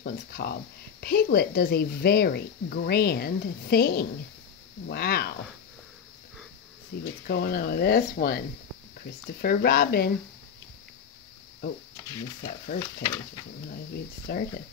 This one's called Piglet Does a Very Grand Thing. Wow. See what's going on with this one. Christopher Robin. Oh, I missed that first page. I didn't realize we had started.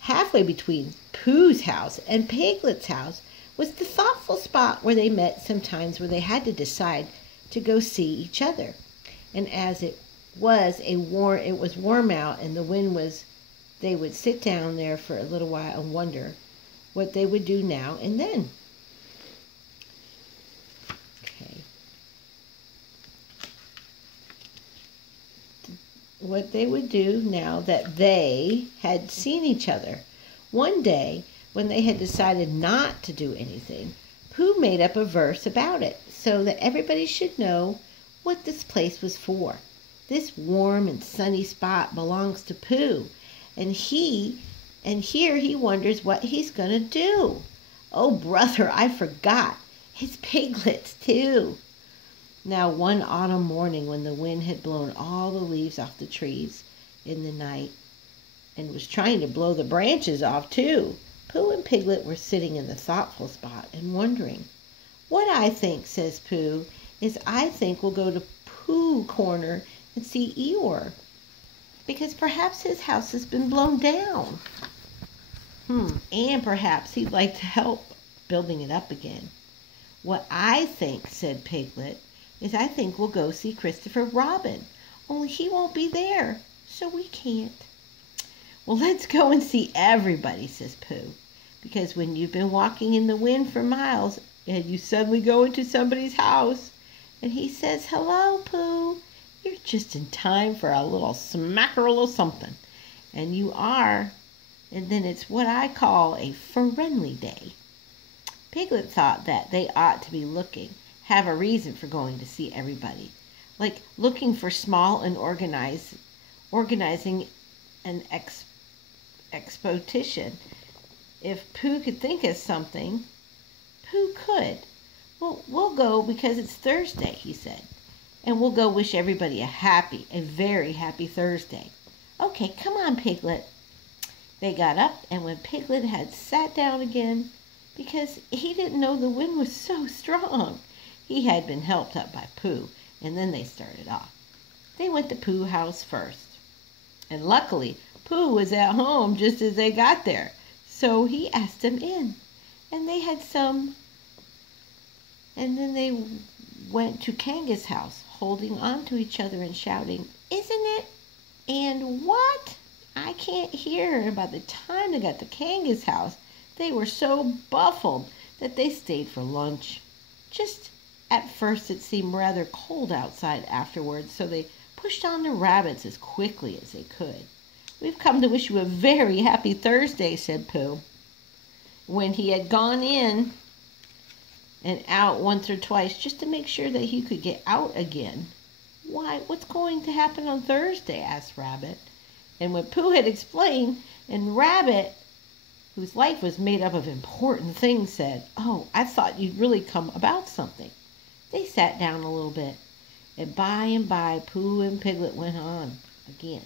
Halfway between Pooh's house and Piglet's house was the thoughtful spot where they met sometimes where they had to decide to go see each other. And as it was warm out and the wind was, they would sit down there for a little while and wonder what they would do now and then. Okay. What they would do now that they had seen each other. One day, when they had decided not to do anything, Pooh made up a verse about it so that everybody should know what this place was for. This warm and sunny spot belongs to Pooh, and here he wonders what he's going to do. Oh, brother, I forgot. It's Piglet's too. Now, one autumn morning when the wind had blown all the leaves off the trees in the night and was trying to blow the branches off too, Pooh and Piglet were sitting in the thoughtful spot and wondering. What I think, says Pooh, is I think we'll go to Pooh Corner and see Eeyore, because perhaps his house has been blown down. And perhaps he'd like to help building it up again. What I think, said Piglet, is I think we'll go see Christopher Robin, only he won't be there, so we can't. Well, let's go and see everybody, says Pooh, because when you've been walking in the wind for miles and you suddenly go into somebody's house and he says, hello, Pooh, you're just in time for a little smack or a little something. And you are, and then it's what I call a friendly day. Piglet thought that they ought to be have a reason for going to see everybody, like looking for small and organizing an exposition. If Pooh could think of something, Pooh could. Well, we'll go because it's Thursday, he said. And we'll go wish everybody a very happy Thursday. Okay, come on, Piglet. They got up, and when Piglet had sat down again, because he didn't know the wind was so strong, he had been helped up by Pooh, and then they started off. They went to Pooh's house first. And luckily, Pooh was at home just as they got there, so he asked them in. And they had some, and then they went to Kanga's house, holding on to each other and shouting, isn't it? And what? I can't hear. And by the time they got to Kanga's house, they were so buffled that they stayed for lunch. Just at first it seemed rather cold outside afterwards, so they pushed on the rabbits as quickly as they could. We've come to wish you a very happy Thursday, said Pooh. When he had gone in and out once or twice just to make sure that he could get out again. Why, what's going to happen on Thursday? Asked Rabbit. And when Pooh had explained, and Rabbit, whose life was made up of important things, said, oh, I thought you'd really come about something. They sat down a little bit, and by Pooh and Piglet went on again.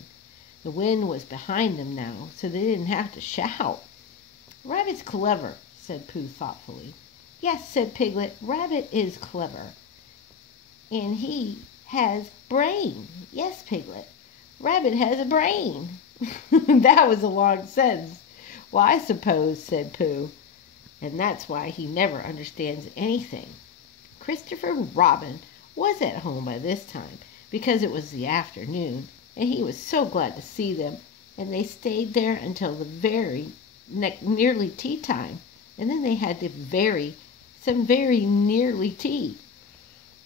The wind was behind them now, so they didn't have to shout. Rabbit's clever, said Pooh thoughtfully. Yes, said Piglet, Rabbit is clever. And he has brain. Yes, Piglet, Rabbit has a brain. That was a long sentence. Well, I suppose, said Pooh, and that's why he never understands anything. Christopher Robin was at home by this time, because it was the afternoon, and he was so glad to see them, and they stayed there until the nearly tea time, and then they had some very nearly tea.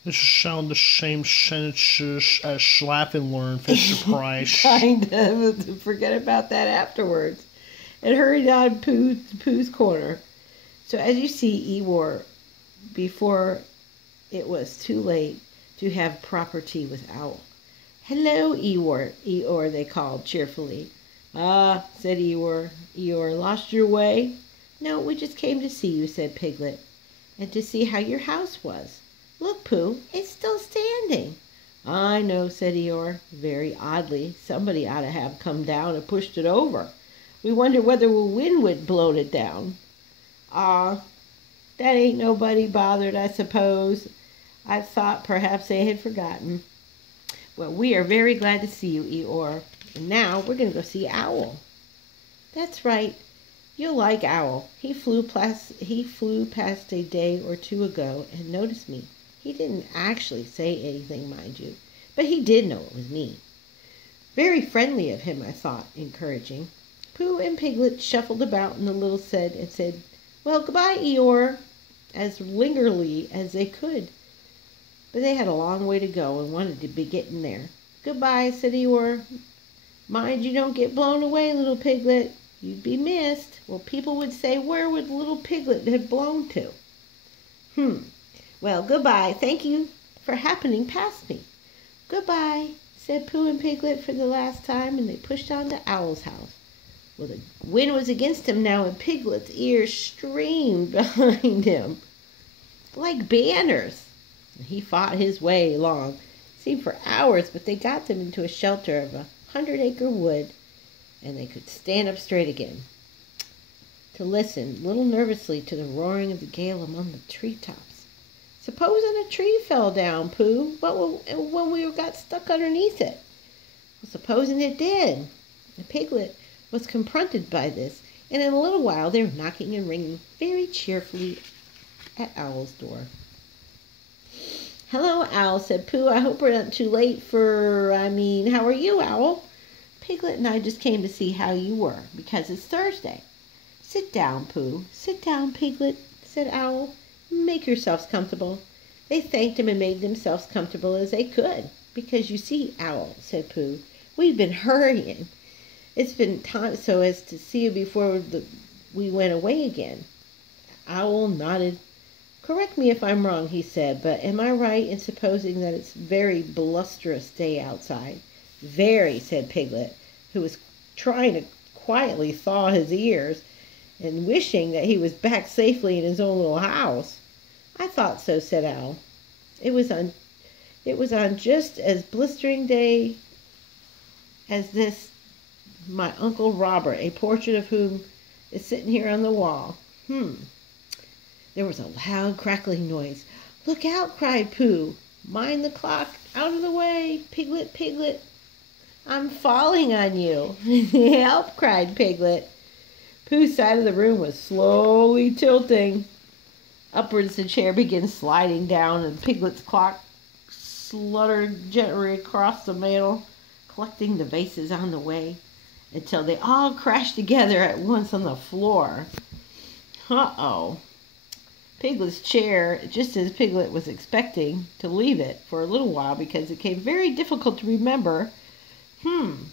This sound the same sentences as Slap and Learn, Fisher Price. Kind of. Forget about that afterwards. And hurried on Pooh's corner. So as you see, Eeyore, before it was too late to have proper tea with Owl. Hello, Eeyore, they called cheerfully. Ah, said Eeyore. Eeyore, lost your way? No, we just came to see you, said Piglet, and to see how your house was. Look, Pooh, it's still standing. I know, said Eeyore, very oddly. Somebody ought to have come down and pushed it over. We wonder whether the wind would blow it down. Ah, that ain't nobody bothered, I suppose. I thought perhaps they had forgotten. Well, we are very glad to see you, Eeyore. And now we're going to go see Owl. That's right. You'll like Owl. He flew past a day or two ago and noticed me. He didn't actually say anything, mind you, but he did know it was me. Very friendly of him, I thought, encouraging. Pooh and Piglet shuffled about in the little shed and said, "Well, goodbye, Eeyore," as lingerly as they could. But they had a long way to go and wanted to be getting there. "Goodbye," said Eeyore. "Mind you don't get blown away, little Piglet. You'd be missed." Well, people would say, where would little Piglet have blown to? Well, goodbye. Thank you for happening past me. "Goodbye," said Pooh and Piglet for the last time, and they pushed on to Owl's house. Well, the wind was against him now, and Piglet's ears streamed behind him like banners. He fought his way along. It seemed for hours, but they got them into a shelter of 100-acre wood, and they could stand up straight again to listen, a little nervously, to the roaring of the gale among the treetops. "Supposing a tree fell down, Pooh, when we got stuck underneath it?" Well, supposing it did. The Piglet was confronted by this, and in a little while they were knocking and ringing very cheerfully at Owl's door. "Hello, Owl," said Pooh. "I hope we're not too late how are you, Owl?" "Piglet and I just came to see how you were, because it's Thursday." "Sit down, Pooh. Sit down, Piglet," said Owl. "Make yourselves comfortable." They thanked him and made themselves comfortable as they could. "Because you see, Owl," said Pooh, "we've been hurrying. It's been time so as to see you before we went away again." Owl nodded. "Correct me if I'm wrong," he said, "but am I right in supposing that it's a very blusterous day outside?" "Very," said Piglet, who was trying to quietly thaw his ears and wishing that he was back safely in his own little house. "I thought so," said Owl. It was on just as blistering day as this my Uncle Robert, a portrait of whom is sitting here on the wall. There was a loud crackling noise. "Look out!" cried Pooh. "Mind the clock! Out of the way! Piglet, Piglet, I'm falling on you!" "Help!" cried Piglet. Pooh's side of the room was slowly tilting. Upwards the chair began sliding down, and Piglet's clock sluttered gently across the mantel, collecting the vases on the way, until they all crashed together at once on the floor. Uh-oh. Piglet's chair, just as Piglet was expecting to leave it for a little while because it became very difficult to remember. In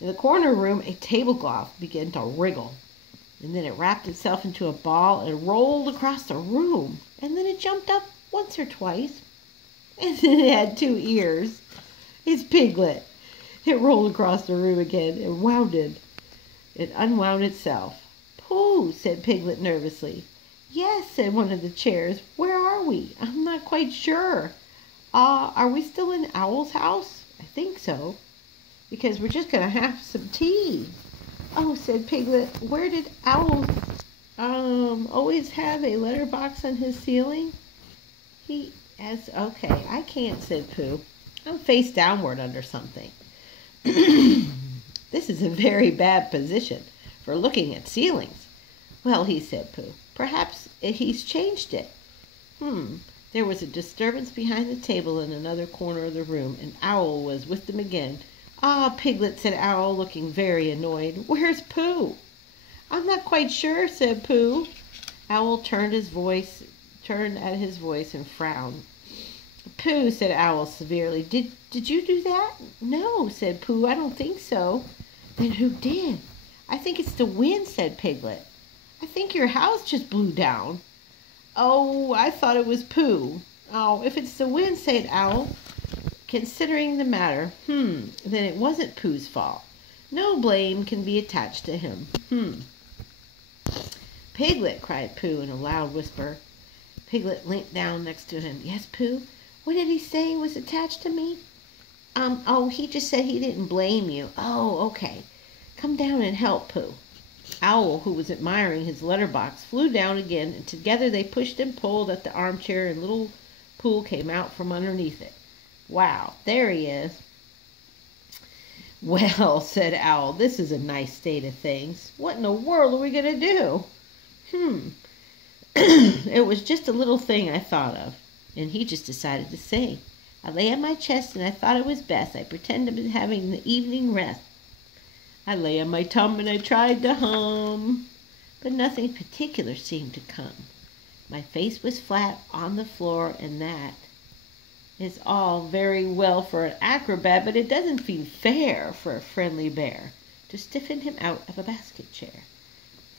the corner room, a tablecloth began to wriggle, and then it wrapped itself into a ball and rolled across the room, and then it jumped up once or twice, and then it had 2 ears. It's Piglet. It rolled across the room again and wounded. It unwound itself. "Pooh," said Piglet nervously. "Yes," said one of the chairs. "Where are we? I'm not quite sure. Are we still in Owl's house?" "I think so, because we're just going to have some tea." "Oh," said Piglet, "where did Owl always have a letterbox on his ceiling?" "Okay, I can't," said Pooh. "I'm face downward under something." "This is a very bad position for looking at ceilings." "Well," said Pooh, "perhaps he's changed it." There was a disturbance behind the table in another corner of the room, and Owl was with them again. "Ah, Piglet," said Owl, looking very annoyed. "Where's Pooh?" "I'm not quite sure," said Pooh. Owl turned at his voice and frowned. "Pooh," said Owl severely, Did you do that?" "No," said Pooh, "I don't think so." "Then who did?" "I think it's the wind," said Piglet. "I think your house just blew down." "Oh, I thought it was Pooh." "Oh, if it's the wind," said Owl, considering the matter, then it wasn't Pooh's fault. No blame can be attached to him. "Piglet," cried Pooh in a loud whisper. Piglet leant down next to him. "Yes, Pooh? What did he say was attached to me?" He just said he didn't blame you." "Oh, okay. Come down and help, Pooh." Owl, who was admiring his letter box, flew down again, and together they pushed and pulled at the armchair, and little Pooh came out from underneath it. Wow, there he is. Well, said Owl, this is a nice state of things. What in the world are we going to do? It was just a little thing I thought of. And he just decided to sing. I lay on my chest and I thought it was best. I pretended to be having the evening rest. I lay on my tum and I tried to hum. But nothing particular seemed to come. My face was flat on the floor, and that is all very well for an acrobat, but it doesn't seem fair for a friendly bear to stiffen him out of a basket chair.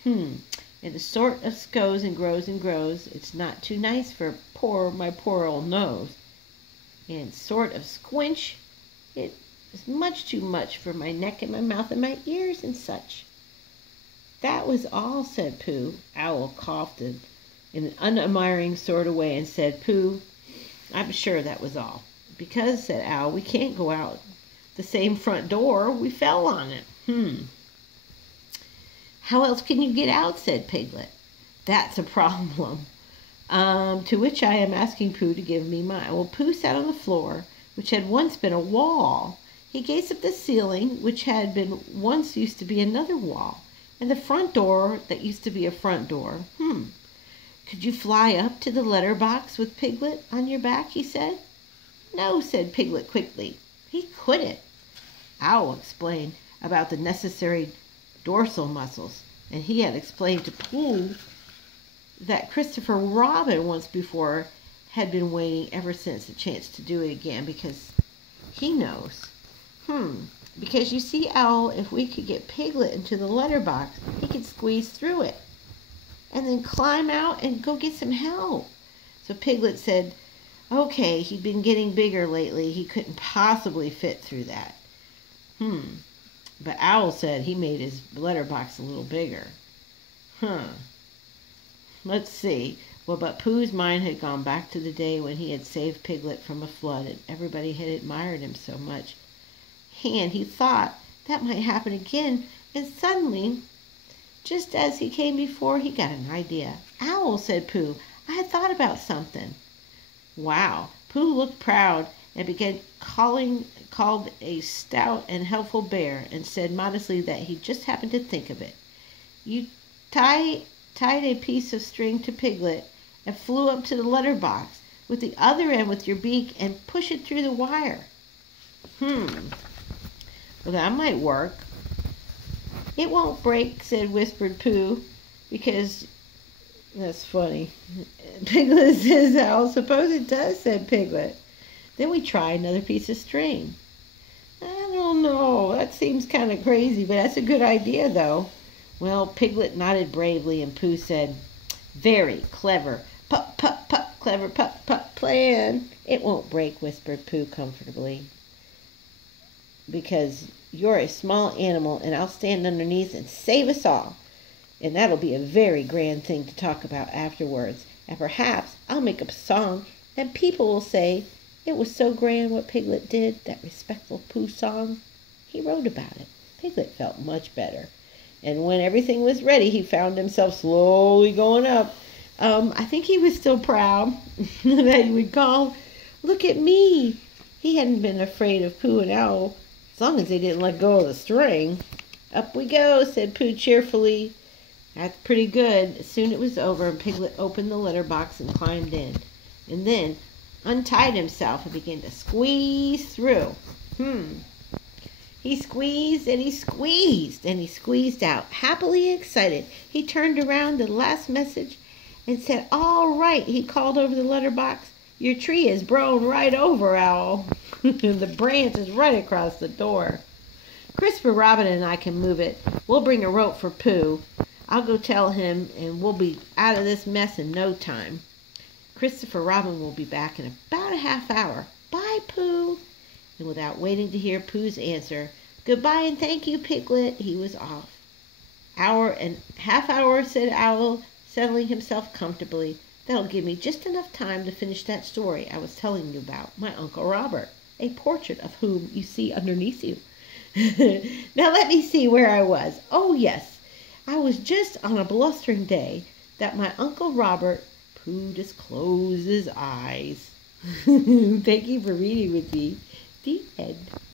And it sort of goes and grows and grows. It's not too nice for my poor old nose. And sort of squinch. It is much too much for my neck and my mouth and my ears and such. That was all, said Pooh. Owl coughed in an unadmiring sort of way and said, Pooh, I'm sure that was all. Because, said Owl, we can't go out the same front door. We fell on it. How else can you get out, said Piglet. That's a problem. To which I am asking Pooh to give me mine. Well, Pooh sat on the floor, which had once been a wall. He gazed up the ceiling, which had been once used to be another wall, and the front door that used to be a front door. Could you fly up to the letter box with Piglet on your back, he said. No, said Piglet quickly. He couldn't. Owl explained about the necessary dorsal muscles, and he had explained to Pooh that Christopher Robin once before had been waiting ever since the chance to do it again, because he knows. Because you see, Owl, if we could get Piglet into the letter box, he could squeeze through it and then climb out and go get some help. So Piglet said, okay, he'd been getting bigger lately. He couldn't possibly fit through that. But Owl said he made his letter box a little bigger. Let's see. Well, but Pooh's mind had gone back to the day when he had saved Piglet from a flood, and everybody had admired him so much. And he thought that might happen again, and suddenly, just as he came before, he got an idea. Owl, said Pooh, I had thought about something. Wow. Pooh looked proud and began called a stout and helpful bear, and said modestly that he just happened to think of it. You tied a piece of string to Piglet and flew up to the letter box with the other end with your beak and push it through the wire. Well, that might work. It won't break, whispered Pooh, because that's funny. Piglet says, Owl, suppose it does, said Piglet. Then we try another piece of string. I don't know. That seems kind of crazy, but that's a good idea, though. Well, Piglet nodded bravely, and Pooh said, very clever. Pup, pup, pup, clever pup, pup plan. It won't break, whispered Pooh comfortably, because you're a small animal, and I'll stand underneath and save us all. And that'll be a very grand thing to talk about afterwards. And perhaps I'll make up a song, and people will say, it was so grand what Piglet did, that respectful Pooh song. He wrote about it. Piglet felt much better. And when everything was ready, he found himself slowly going up. I think he was still proud that he would call, look at me. He hadn't been afraid of Pooh and Owl, as long as they didn't let go of the string. Up we go, said Pooh cheerfully. That's pretty good. Soon it was over, and Piglet opened the letter box and climbed in. And then untied himself and began to squeeze through. He squeezed and he squeezed and he squeezed out. Happily excited, he turned around to the last message and said, all right, he called over the letter box. Your tree is blown right over, Owl. The branch is right across the door. Christopher Robin and I can move it. We'll bring a rope for Pooh. I'll go tell him, and we'll be out of this mess in no time. Christopher Robin will be back in about a half hour. Bye, Pooh. And without waiting to hear Pooh's answer, goodbye and thank you, Piglet, he was off. Half hour, said Owl, settling himself comfortably. That'll give me just enough time to finish that story I was telling you about, my Uncle Robert, a portrait of whom you see underneath you. Now let me see where I was. Oh, yes. I was just on a blustering day that my Uncle Robert Pooh just closed his eyes. Thank you for reading with me. The end.